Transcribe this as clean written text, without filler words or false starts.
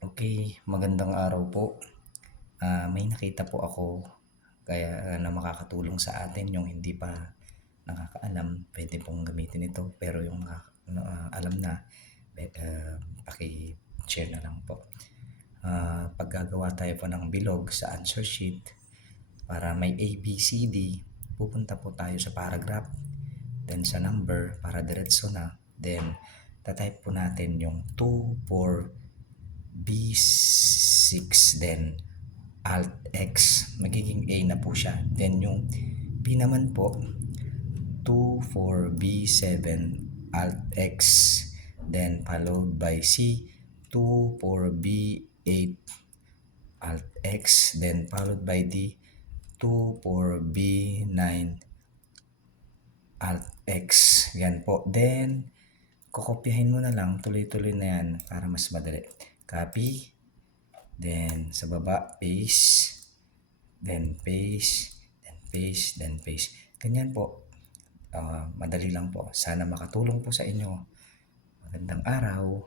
Okay, magandang araw po. May nakita po ako kaya na makakatulong sa atin yung hindi pa nakakaalam, pwede pong gamitin ito. Pero yung alam na, paki-share na lang po. Pag gagawa tayo po ng bilog sa answer sheet, para may A, B, C, D, pupunta po tayo sa paragraph, then sa number para diretso na, then tatype po natin yung 2 for B6, then Alt X, magiging A na po siya. Then yung B naman po, 2 for B7, Alt X, then followed by C, 2 for B8, Alt X, then followed by D, 2 for B9, Alt X. Yan po. Then, kokopyahin mo na lang, tuloy-tuloy na yan para mas madali. Copy, then sa baba, paste, then paste, then paste, then paste. Ganyan po. Madali lang po. Sana makatulong po sa inyo. Magandang araw.